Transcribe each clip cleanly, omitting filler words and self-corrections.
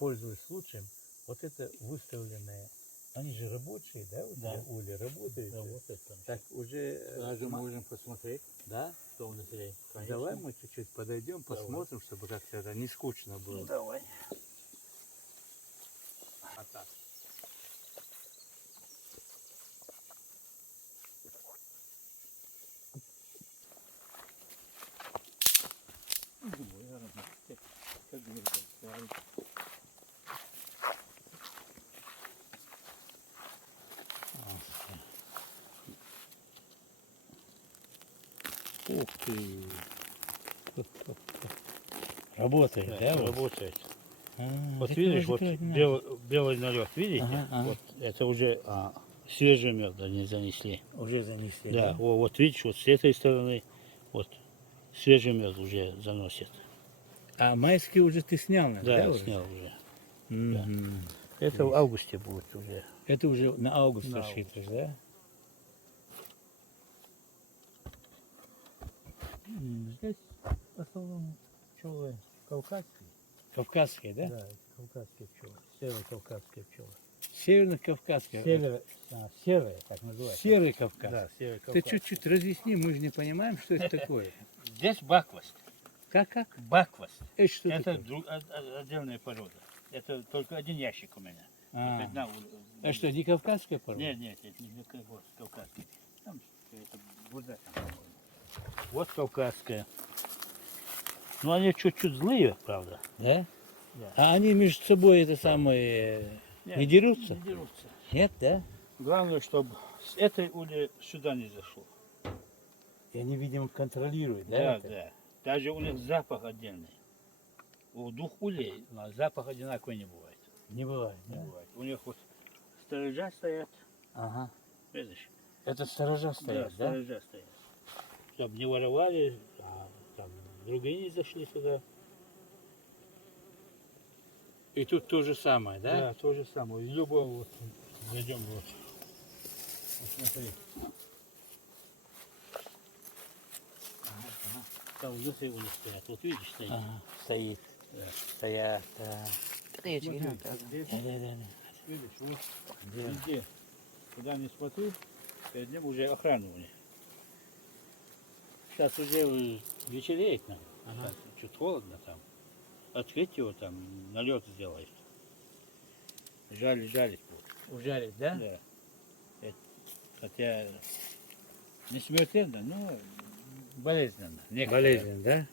пользуясь случаем, вот это выставленные, они же рабочие, да? Вот Да. Ули работают. Работает там. Так уже... Даже можем посмотреть, Да? что внутри. Давай мы чуть-чуть подойдем, Давай. посмотрим, чтобы как-то это не скучно было. Давай. А так. Ух ты. Работает, да? вот? Работает. А, Вот так видишь, его вот закрывать не надо. белый налет, видите? Ага, ага. Вот это уже свежий мед они занесли. Уже занесли, Да, вот видишь, вот с этой стороны вот свежий мед уже заносят. А майский уже ты снял, Да, наверное, я уже? снял уже. Мгм. Это в августе будет уже. Это уже на август На рассчитываешь, да? Здесь в основном пчелы кавказские. Кавказские, да? Да, кавказские пчелы. Северо-кавказские пчелы. Северно-кавказские. Серые, так называется. Серый Кавказ. Да, Ты северо-кавказские. чуть-чуть разъясни, мы же не понимаем, что это такое. Здесь баквость. Как? Баквость. Это что Это такое? отдельная порода. Это только один ящик у меня. А. Вот одна Это что, не кавказская порода? Нет, это не кавказский. Там это бурда там, по-моему. Вот кавказская. Ну они чуть-чуть злые, правда. Да? Да. А они между собой это самое не дерутся? Не дерутся. Нет, да? Главное, чтобы с этой ули сюда не зашло. И они, видимо, контролируют, да? Да, это? да. Даже у них запах отдельный. У двух улей запах одинаковый не бывает. Не бывает, Не да? бывает. У них вот сторожа стоят, Ага. видишь? Это сторожа стоят, да? Сторожа стоят. Чтобы не воровали, там другие не зашли сюда. И тут то же самое, да? Да, то же самое. Из любого вот зайдем вот. Вот смотри. Там внутри у них стоят. Вот видишь, стоит. Ага, стоит. Да. Стоят, да. Смотри, здесь, Да. видишь, вот Да. везде. Куда не смотрю, перед ним уже охрана у них. Сейчас уже вечереет нам. Ага. Чуть холодно там. Открыть его там, налет сделает. Жалить будут. Ужалить, да? Да. Хотя не смертельно, но болезненно. Некоторые. Болезнь, да?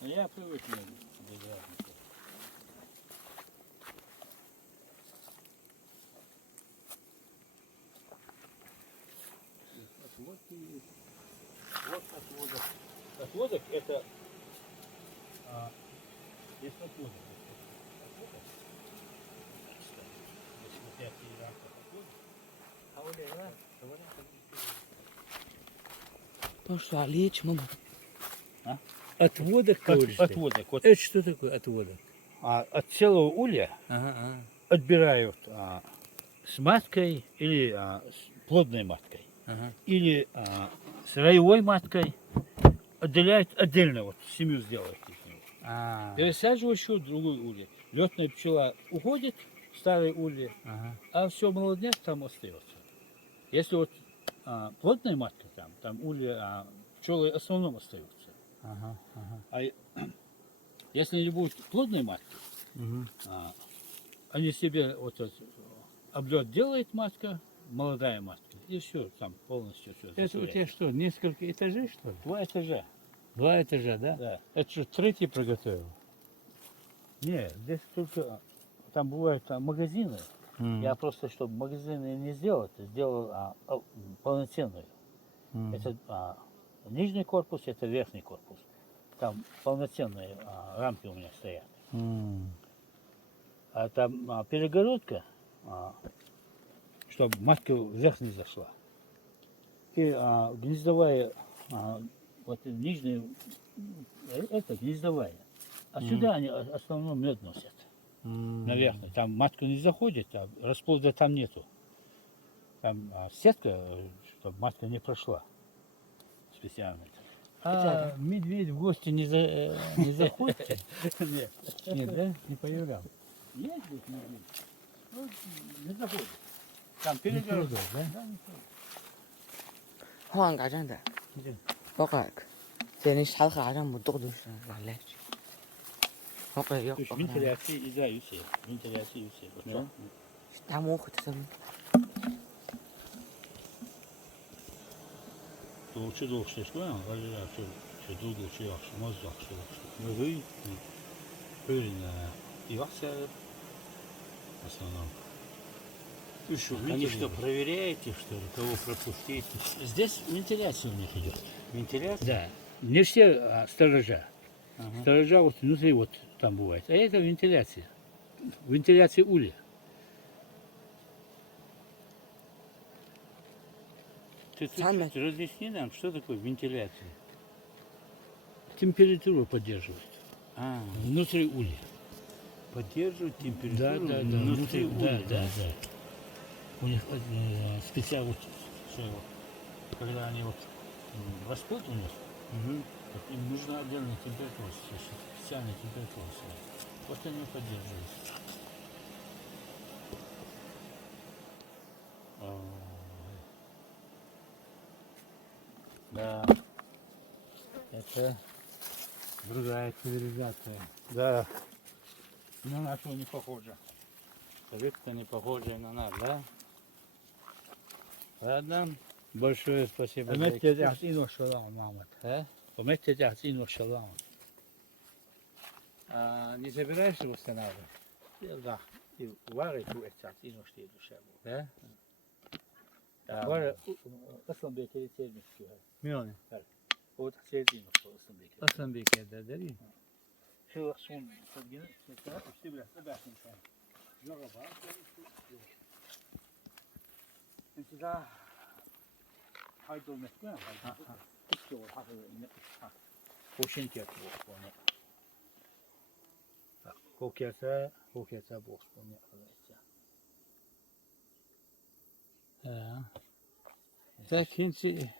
Но я привык к нему. Вот отводок. Отводок это есть отводок. Пошла, лечь, мама. Отводок, говоришь ты? Отводок. Вот, Это что такое отводок? от целого улья Ага. отбирают с маткой или с плодной маткой. Ага. Или с роевой маткой отделяют отдельно, вот семью сделают из него. А, Пересаживают еще в другую улье. Летная пчела уходит в старой улье, ага. а все молодняк там остается. Если вот плотная матка там улья, пчелы в основном остаются. Ага. А если не будет плодной матки, Угу. они себе вот этот облет делает матка, молодая матка, и все, там полностью все. Это у тебя что, несколько этажей, что ли? 2 этажа. 2 этажа, да? Да. Это что, третий приготовил? Нет, здесь только там бывают магазины. Я просто, чтобы магазины не сделать, сделал полноценную. Это нижний корпус, это верхний корпус. Там полноценные рамки у меня стоят. А там перегородка, чтобы матка вверх не зашла. И гнездовая, вот нижняя, это гнездовая. А сюда они в основном мед носят. Наверх. Там матка не заходит, а расплода там нету. Там сетка, чтобы матка не прошла. Специально. А медведь в гости не заходит? Нет. Нет, да? Не по югам. Есть здесь медведь? Ну, не заходит. Там Не перегородка. продал, да? Да, не трогай. Hoan gacan da. Где? Bak. Senin şalkı gacan mı doğdursun vallahi. Bak yok. То есть вентиляция и да, и все. Вентиляция и все. Вот Да? что? Там охот сам. Dolçu dolçu işte ama var ya şu dolçu yaxşı, maz yaxşı. Növü öyle yaxşı. Основном. Вы что, Они что, проверяете, что ли, кого пропустить? Здесь вентиляция у них идет. Вентиляция? Да. Не все сторожа. Ага. Сторожа вот внутри вот там бывает. А это вентиляция. Вентиляция улья. Ты Сами. чуть-чуть разъясни нам, что такое вентиляция? Температуру поддерживает. А, Внутри улья. поддерживать Да, температуру да, да. внутри да, улья, да, да. У них специально вот, Что его? когда они вот растут у них, Мгм. так им нужна отдельная температура, специальная температура. Вот они поддерживают. Да. Это другая цивилизация. Да. На нашу не похожа. Советка не похожая на нас, да? Ладно. Большое спасибо. Ömer Тетяхтин вашалам, мамат. А? Ömer Тетяхтин вашалам. Не собираешься восстанавливать? Да. И варит у Тетяхтин вашалам. Да? Var aslan bekleri sevmiş ki. Milyon. O da sevdiğim aslan bekleri. Aslan Bekir'de değil. Şu son sevgini mesela işte biraz da bakın sen. Yok ama انت ده هايدو مكان هايدو işte o hafı ne ha. Boşun ki bu ne. Bak kokese boş bu ne arkadaşlar. Ja. Так, Кинси,